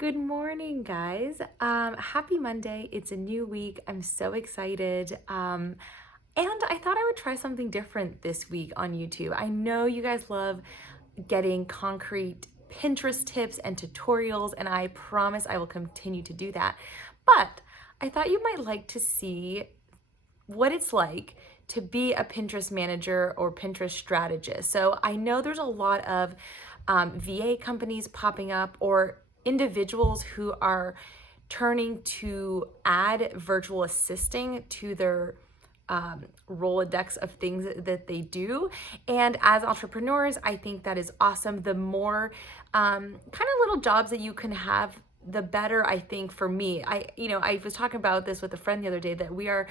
Good morning, guys. Happy Monday. It's a new week. I'm so excited. And I thought I would try something different this week on YouTube. I know you guys love getting concrete Pinterest tips and tutorials, and I promise I will continue to do that. But I thought you might like to see what it's like to be a Pinterest manager or Pinterest strategist. So I know there's a lot of VA companies popping up or individuals who are turning to add virtual assisting to their Rolodex of things that they do. And as entrepreneurs, I think that is awesome. The more kind of little jobs that you can have, the better, I think, for me. I was talking about this with a friend the other day that we are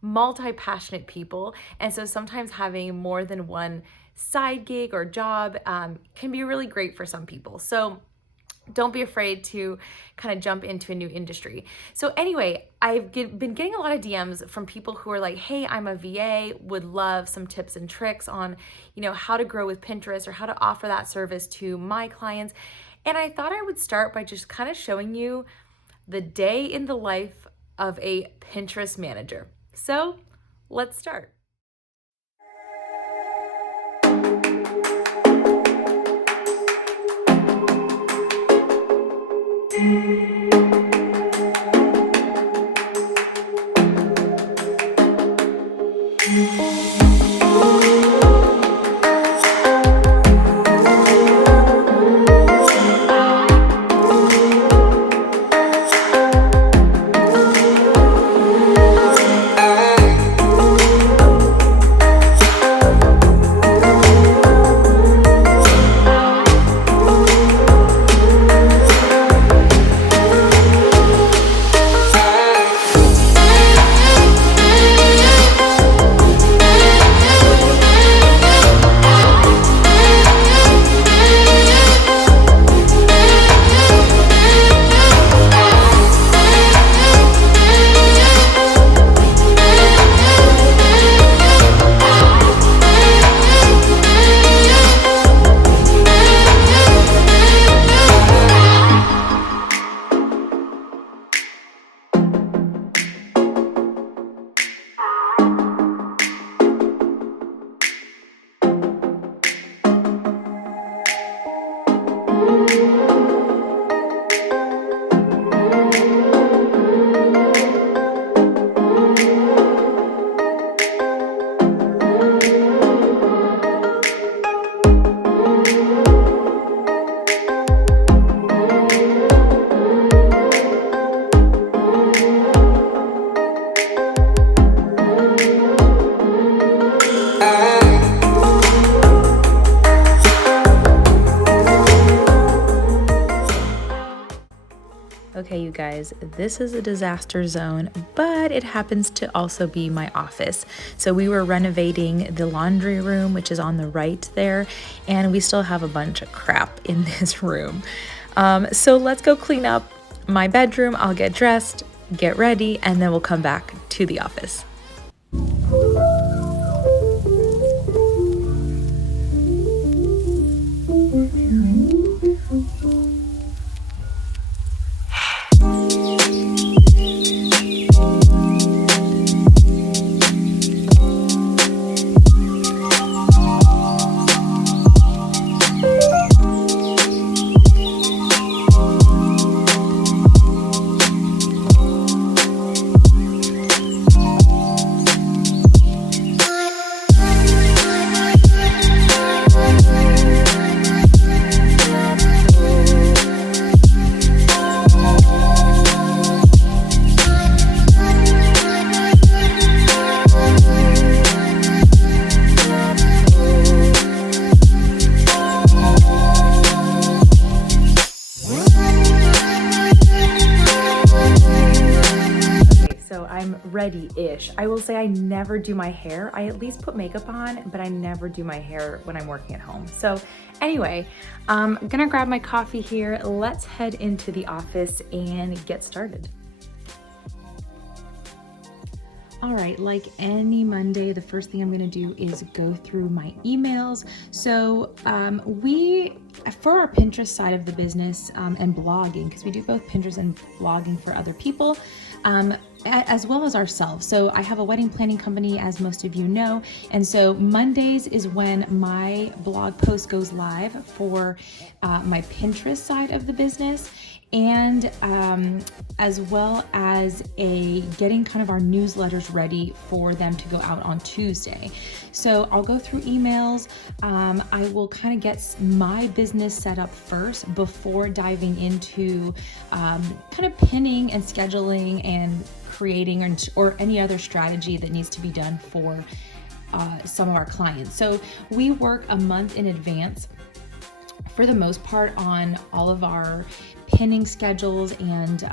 multi-passionate people, and so sometimes having more than one side gig or job can be really great for some people. So don't be afraid to kind of jump into a new industry. So anyway, I've been getting a lot of DMs from people who are like, hey, I'm a VA, would love some tips and tricks on, how to grow with Pinterest or how to offer that service to my clients. And I thought I would start by just kind of showing you the day in the life of a Pinterest manager. So let's start. Okay, you guys, this is a disaster zone, but it happens to also be my office. So we were renovating the laundry room, which is on the right there, and we still have a bunch of crap in this room. So let's go clean up my bedroom. I'll get dressed, get ready, and then we'll come back to the office. Ready-ish. I will say I never do my hair. I at least put makeup on, but I never do my hair when I'm working at home. So anyway, I'm gonna grab my coffee here. Let's head into the office and get started. All right, like any Monday, the first thing I'm gonna do is go through my emails. So we for our Pinterest side of the business and blogging, because we do both Pinterest and blogging for other people, as well as ourselves. So I have a wedding planning company, as most of you know, and so Mondays is when my blog post goes live for my Pinterest side of the business, and as well as getting kind of our newsletters ready for them to go out on Tuesday. So I'll go through emails. I will kind of get my business set up first before diving into kind of pinning and scheduling and creating or any other strategy that needs to be done for some of our clients. So we work a month in advance for the most part on all of our pinning schedules and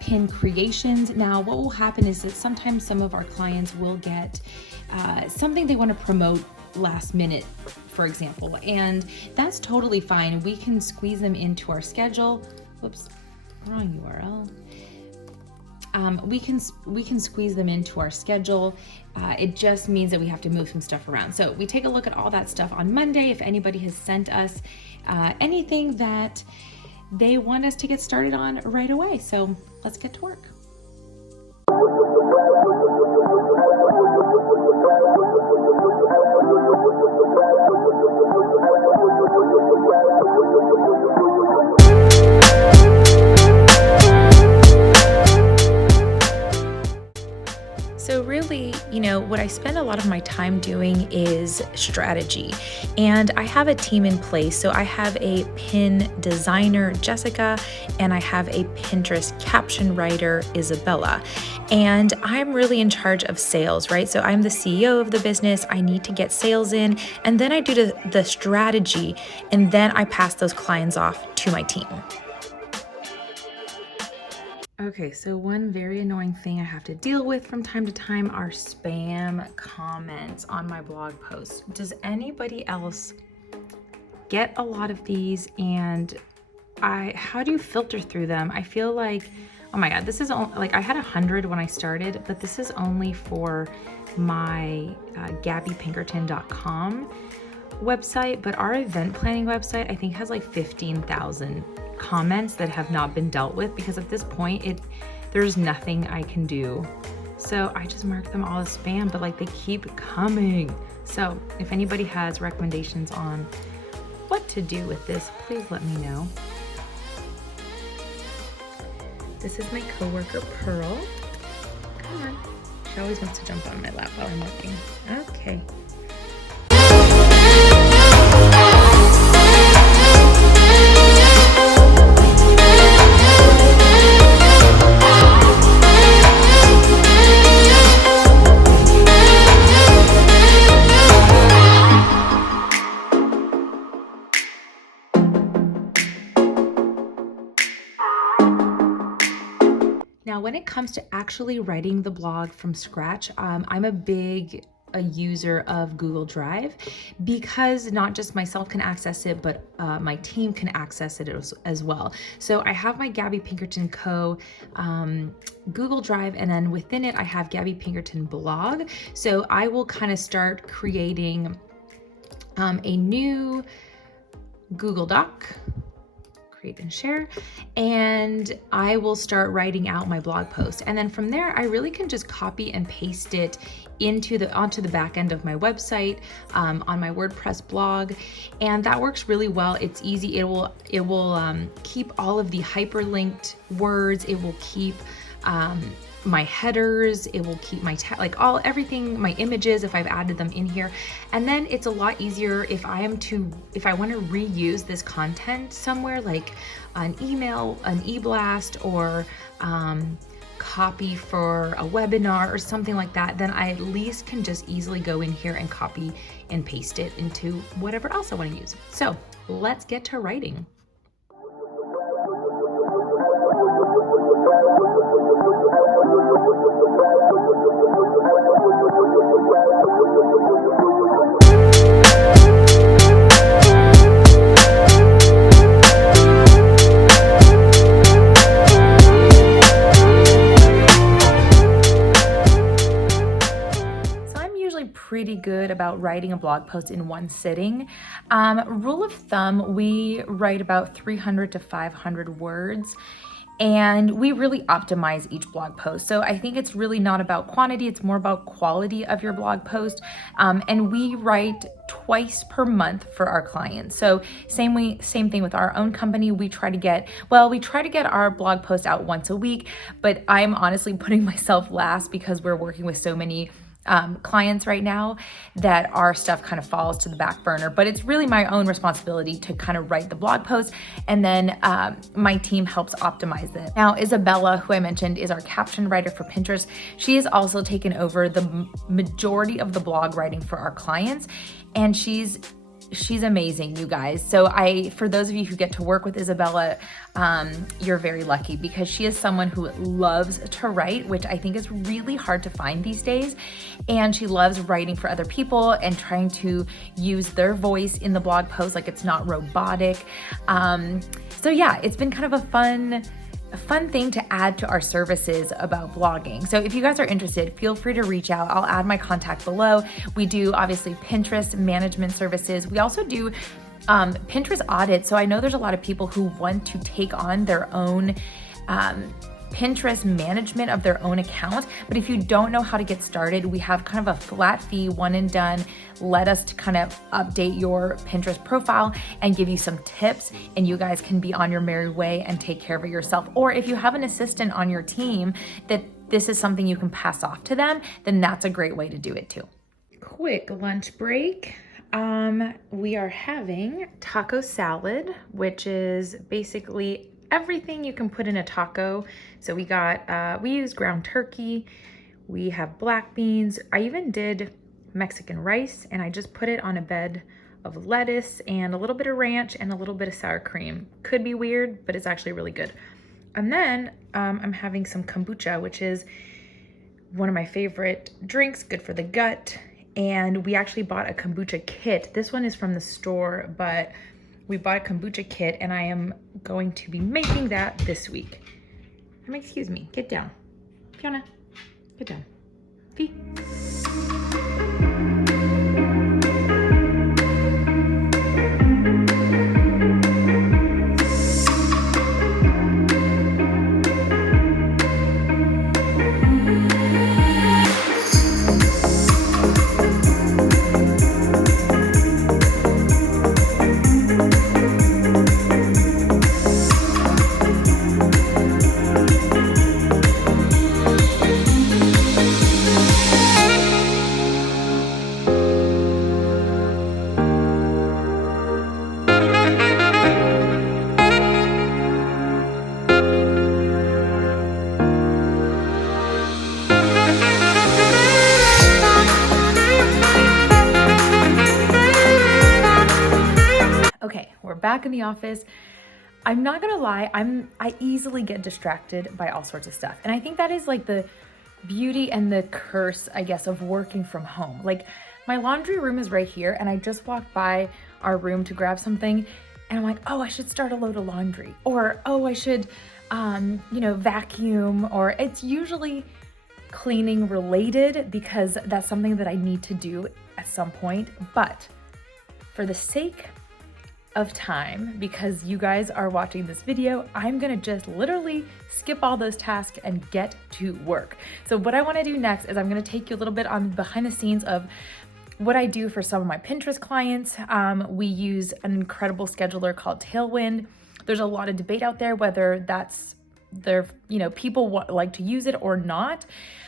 pin creations. Now, what will happen is that sometimes some of our clients will get something they want to promote last minute, for example, and that's totally fine. We can squeeze them into our schedule. Whoops, wrong URL. We can squeeze them into our schedule. It just means that we have to move some stuff around. So we take a look at all that stuff on Monday. If anybody has sent us anything that they want us to get started on right away. So let's get to work. So really, what I spend a lot of my time doing is strategy, and I have a team in place. So I have a pin designer, Jessica, and I have a Pinterest caption writer, Isabella, and I'm really in charge of sales, right? So I'm the CEO of the business. I need to get sales in, and then I do the strategy, and then I pass those clients off to my team. Okay, so one very annoying thing I have to deal with from time to time are spam comments on my blog posts. Does anybody else get a lot of these, and how do you filter through them? I feel like, oh my God, this is like I had 100 when I started, but this is only for my GabbyPinkerton.com website, but our event planning website I think has like 15,000 comments that have not been dealt with, because at this point there's nothing I can do. So I just mark them all as spam, but like they keep coming. So if anybody has recommendations on what to do with this, please let me know. This is my coworker Pearl. Come on. She always wants to jump on my lap while I'm working. Okay. Now, when it comes to actually writing the blog from scratch, I'm a big user of Google Drive, because not just myself can access it, but my team can access it as well. So I have my Gabby Pinkerton Co. Google Drive, and then within it I have Gabby Pinkerton blog. So I will kind of start creating a new Google Doc, create and share, and I will start writing out my blog post. And then from there, I really can just copy and paste it onto the back end of my website, on my WordPress blog, and that works really well. It's easy. It will keep all of the hyperlinked words. It will keep my headers, it will keep my everything, my images, if I've added them in here. And then it's a lot easier if I want to reuse this content somewhere, like an email, an e-blast, or copy for a webinar or something like that, then I at least can just easily go in here and copy and paste it into whatever else I want to use. So let's get to writing. pretty good about writing a blog post in one sitting. Rule of thumb, we write about 300 to 500 words. And we really optimize each blog post. So I think it's really not about quantity, it's more about quality of your blog post. And we write twice per month for our clients. So same thing with our own company. We try to get our blog post out once a week, but I'm honestly putting myself last because we're working with so many clients right now that our stuff kind of falls to the back burner, but it's really my own responsibility to kind of write the blog post, and then my team helps optimize it. Now, Isabella, who I mentioned, is our caption writer for Pinterest. She has also taken over the majority of the blog writing for our clients, and she's amazing, you guys. So for those of you who get to work with Isabella, you're very lucky because she is someone who loves to write, which I think is really hard to find these days. And she loves writing for other people and trying to use their voice in the blog post, like it's not robotic. So yeah, it's been kind of a fun thing to add to our services about blogging. So if you guys are interested, feel free to reach out. I'll add my contact below. We do obviously Pinterest management services. We also do Pinterest audits. So I know there's a lot of people who want to take on their own Pinterest management of their own account. But if you don't know how to get started, we have kind of a flat fee, one and done. Let us to kind of update your Pinterest profile and give you some tips, and you guys can be on your merry way and take care of it yourself. Or if you have an assistant on your team that this is something you can pass off to them, then that's a great way to do it too. Quick lunch break. We are having taco salad, which is basically everything you can put in a taco. So we used ground turkey, we have black beans. I even did Mexican rice, and I just put it on a bed of lettuce and a little bit of ranch and a little bit of sour cream. Could be weird, but it's actually really good. And then I'm having some kombucha, which is one of my favorite drinks, good for the gut. And we actually bought a kombucha kit. This one is from the store, but we bought a kombucha kit, and I am going to be making that this week. Excuse me, get down. Fiona, get down. Fee. Okay, we're back in the office. I'm not gonna lie, I easily get distracted by all sorts of stuff. And I think that is like the beauty and the curse, I guess, of working from home. Like my laundry room is right here, and I just walked by our room to grab something, and I'm like, oh, I should start a load of laundry, or oh, I should, vacuum, or it's usually cleaning related because that's something that I need to do at some point. But for the sake of time, because you guys are watching this video, I'm gonna just literally skip all those tasks and get to work. So what I wanna do next is I'm gonna take you a little bit on behind the scenes of what I do for some of my Pinterest clients. We use an incredible scheduler called Tailwind. There's a lot of debate out there whether that's people like to use it or not.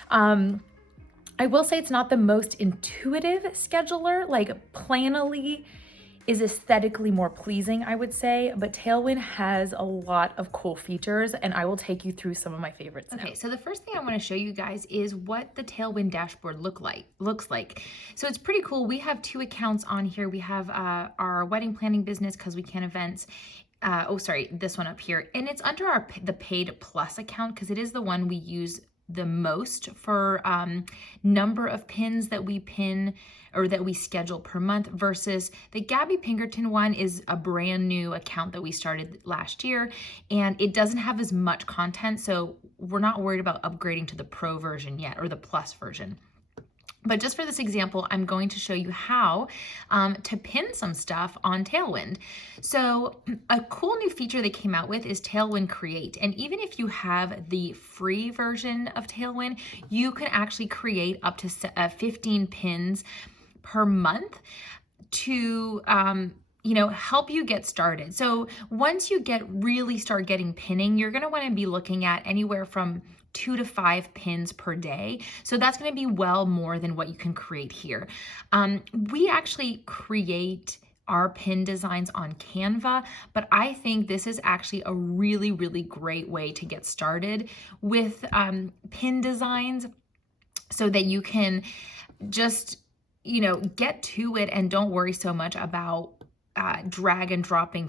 I will say it's not the most intuitive scheduler. Like Planoly is aesthetically more pleasing, I would say, but Tailwind has a lot of cool features, and I will take you through some of my favorites now. Okay, so the first thing I want to show you guys is what the Tailwind dashboard looks like. So it's pretty cool. We have two accounts on here. We have our wedding planning business, because we can events. This one up here, and it's under the paid plus account because it is the one we use the most for number of pins that we pin or that we schedule per month, versus the Gabby Pinkerton one is a brand new account that we started last year, and it doesn't have as much content, so we're not worried about upgrading to the pro version yet or the plus version. But just for this example, I'm going to show you how to pin some stuff on Tailwind. So a cool new feature they came out with is Tailwind Create. And even if you have the free version of Tailwind, you can actually create up to 15 pins per month to help you get started. So once you really start getting pinning, you're going to want to be looking at anywhere from 2 to 5 pins per day. So that's going to be well more than what you can create here. We actually create our pin designs on Canva, but I think this is actually a really, really great way to get started with pin designs so that you can just get to it and don't worry so much about drag and dropping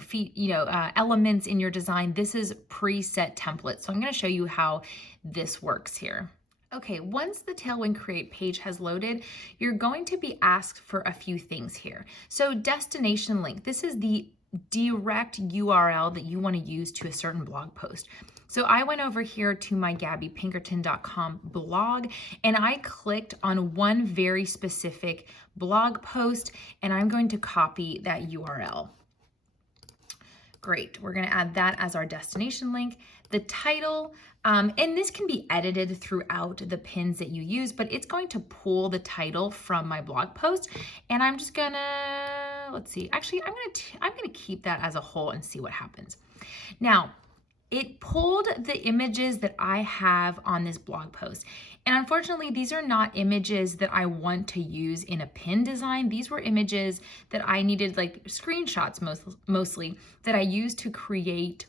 elements in your design. This is preset templates. So I'm going to show you how this works here. Okay, once the Tailwind Create page has loaded, you're going to be asked for a few things here. So destination link, this is the direct URL that you want to use to a certain blog post. So I went over here to my GabbyPinkerton.com blog and I clicked on one very specific blog post and I'm going to copy that URL. Great, we're going to add that as our destination link. The title, and this can be edited throughout the pins that you use, but it's going to pull the title from my blog post. And I'm just gonna, let's see, actually, I'm gonna keep that as a whole and see what happens. Now, it pulled the images that I have on this blog post. And unfortunately, these are not images that I want to use in a pin design. These were images that I needed, like screenshots mostly, that I used to create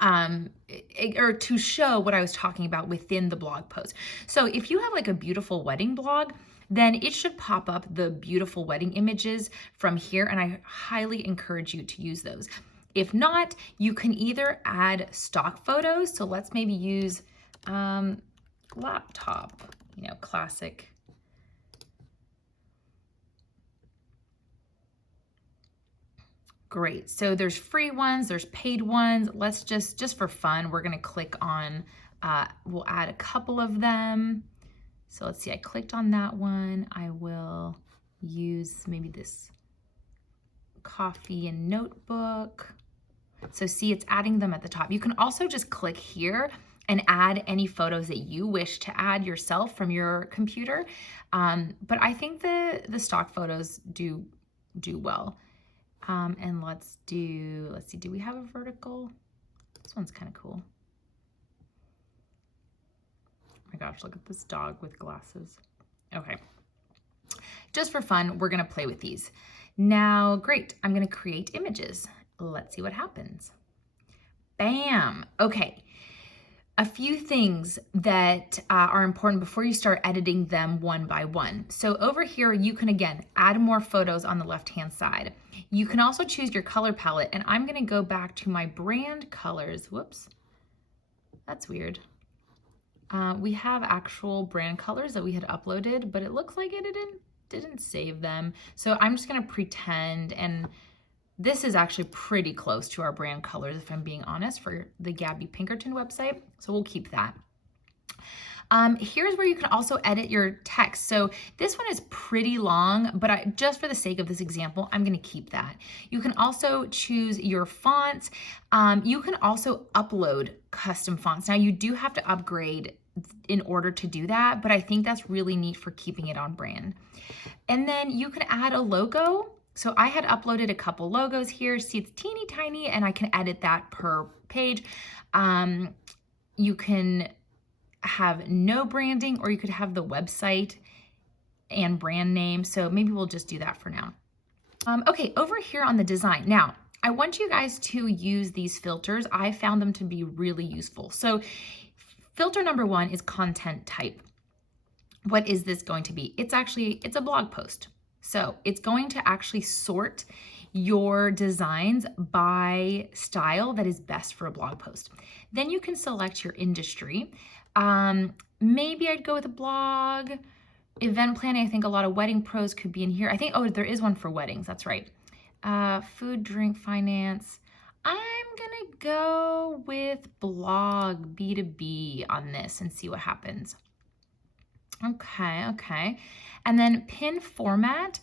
or to show what I was talking about within the blog post. So if you have like a beautiful wedding blog, then it should pop up the beautiful wedding images from here. And I highly encourage you to use those. If not, you can either add stock photos. So let's maybe use laptop, classic. Great. So there's free ones, there's paid ones. Let's just for fun, we're going to click on, we'll add a couple of them. So let's see, I clicked on that one. I will use maybe this coffee and notebook. So see, it's adding them at the top. You can also just click here and add any photos that you wish to add yourself from your computer. But I think the stock photos do well. And let's see, do we have a vertical? This one's kind of cool. Oh my gosh, look at this dog with glasses. Okay. Just for fun, we're gonna play with these. Now, great, I'm gonna create images. Let's see what happens. Bam, okay. A few things that are important before you start editing them one by one. So over here, you can again, add more photos on the left-hand side. You can also choose your color palette, and I'm gonna go back to my brand colors. Whoops, that's weird. We have actual brand colors that we had uploaded, but it looks like it didn't save them. So I'm just gonna pretend, and this is actually pretty close to our brand colors, if I'm being honest, for the Gabby Pinkerton website. So we'll keep that. Here's where you can also edit your text. So this one is pretty long, but just for the sake of this example, I'm gonna keep that. You can also choose your fonts. You can also upload custom fonts. Now you do have to upgrade in order to do that, but I think that's really neat for keeping it on brand. And then you can add a logo. So I had uploaded a couple logos here. See, it's teeny tiny and I can edit that per page. You can have no branding, or you could have the website and brand name. So maybe we'll just do that for now. Okay, over here on the design. Now, I want you guys to use these filters. I found them to be really useful. So filter number one is content type. What is this going to be? It's a blog post. So it's going to actually sort your designs by style that is best for a blog post. Then you can select your industry. Maybe I'd go with a blog. Event planning, I think a lot of wedding pros could be in here. I think, oh, there is one for weddings, that's right. Food, drink, finance. I'm gonna go with blog, B2B on this and see what happens. Okay, okay. And then pin format.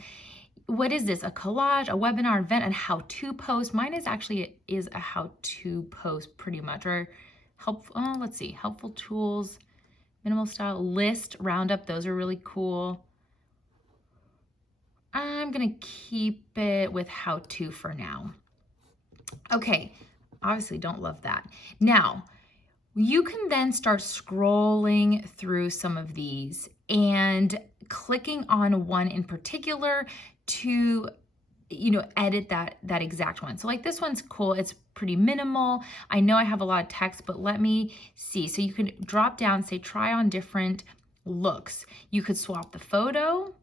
What is this? A collage, a webinar, event, and how-to post. Mine is actually a how-to post pretty much, or helpful. Oh, let's see. Helpful tools, minimal style, list, roundup. Those are really cool. I'm gonna keep it with how-to for now. Okay, obviously don't love that. Now, you can then start scrolling through some of these and clicking on one in particular to edit that exact one. So like this one's cool. It's pretty minimal. I know I have a lot of text, but let me see. So you can drop down, say try on different looks. You could swap the photo.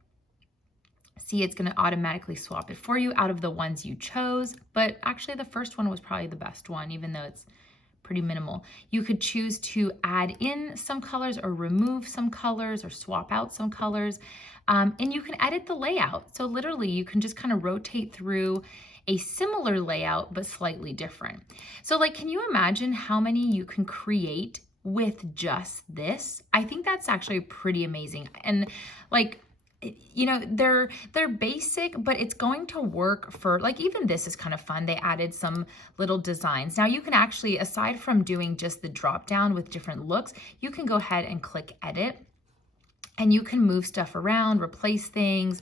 See, it's going to automatically swap it for you out of the ones you chose. But actually the first one was probably the best one, even though it's pretty minimal. You could choose to add in some colors or remove some colors or swap out some colors. And you can edit the layout. So literally you can just kind of rotate through a similar layout, but slightly different. So like, can you imagine how many you can create with just this? I think that's actually pretty amazing. And like, they're basic, but it's going to work for, like, even this is kind of fun. They added some little designs. Now you can actually, aside from doing just the drop down with different looks, you can go ahead and click edit and you can move stuff around, replace things,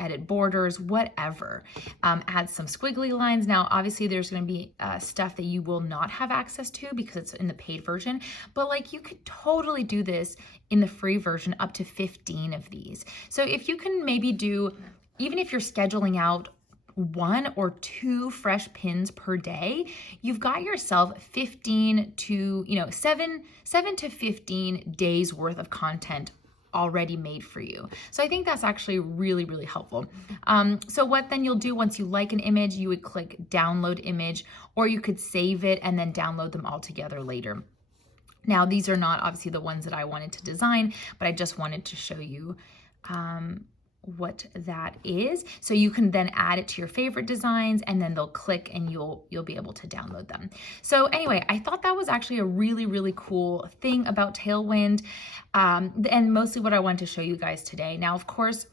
edit borders, whatever. Add some squiggly lines. Now, obviously there's going to be stuff that you will not have access to because it's in the paid version, but like you could totally do this in the free version, up to 15 of these. So if you can maybe do, even if you're scheduling out 1 or 2 fresh pins per day, you've got yourself 15 to, 7 to 15 days worth of content already made for you. So I think that's actually really, really helpful. So what then you'll do once you like an image, you would click download image, or you could save it and then download them all together later. Now, these are not obviously the ones that I wanted to design, but I just wanted to show you what that is. So you can then add it to your favorite designs and then they'll click and you'll be able to download them. So anyway, I thought that was actually a really, really cool thing about Tailwind, and mostly what I wanted to show you guys today. Now, of course,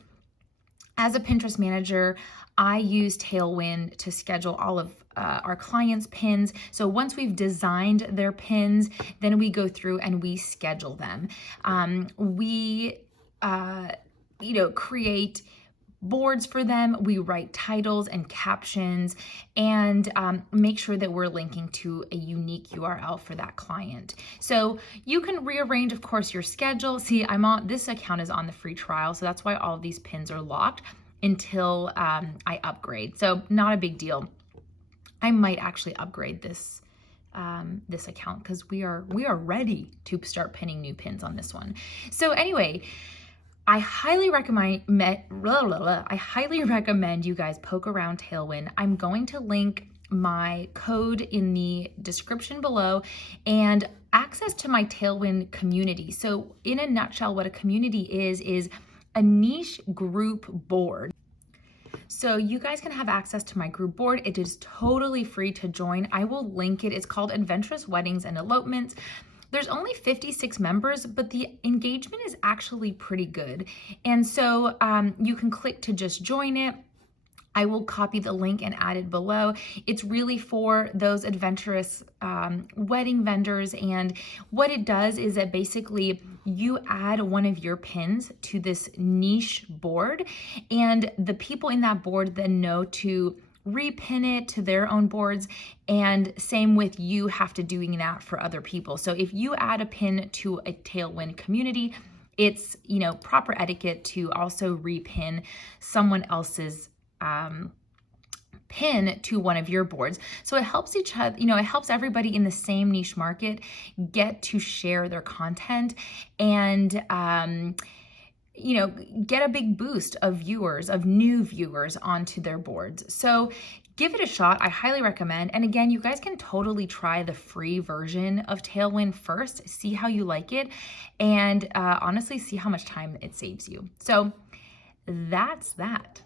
as a Pinterest manager, I use Tailwind to schedule all of our clients' pins. So once we've designed their pins, then we go through and we schedule them. We create boards for them. We write titles and captions and make sure that we're linking to a unique URL for that client. So you can rearrange, of course, your schedule. See, this account is on the free trial, so that's why all of these pins are locked until I upgrade. So not a big deal. I might actually upgrade this this account because we are ready to start pinning new pins on this one. So anyway, I highly recommend you guys poke around Tailwind. I'm going to link my code in the description below and access to my Tailwind community. So in a nutshell, what a community is a niche group board. So you guys can have access to my group board. It is totally free to join. I will link it. It's called Adventurous Weddings and Elopements. There's only 56 members, but the engagement is actually pretty good. And so you can click to just join it. I will copy the link and add it below. It's really for those adventurous wedding vendors. And what it does is that basically you add one of your pins to this niche board, and the people in that board then know to repin it to their own boards, and same with you have to doing that for other people. So if you add a pin to a Tailwind community, it's proper etiquette to also repin someone else's pin to one of your boards. So it helps each other, it helps everybody in the same niche market get to share their content and get a big boost of new viewers onto their boards. So give it a shot. I highly recommend. And again, you guys can totally try the free version of Tailwind first, see how you like it, and honestly, see how much time it saves you. So that's that.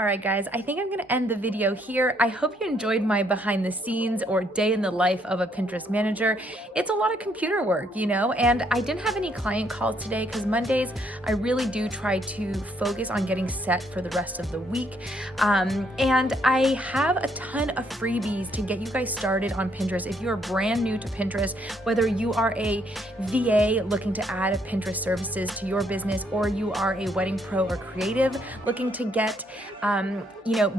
All right, guys, I think I'm gonna end the video here. I hope you enjoyed my behind the scenes or day in the life of a Pinterest manager. It's a lot of computer work, you know, and I didn't have any client calls today because Mondays, I really do try to focus on getting set for the rest of the week. And I have a ton of freebies to get you guys started on Pinterest. If you're brand new to Pinterest, whether you are a VA looking to add Pinterest services to your business, or you are a wedding pro or creative looking to get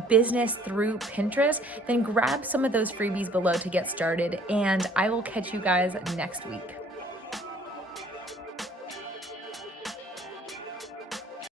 business through Pinterest, then grab some of those freebies below to get started, and I will catch you guys next week.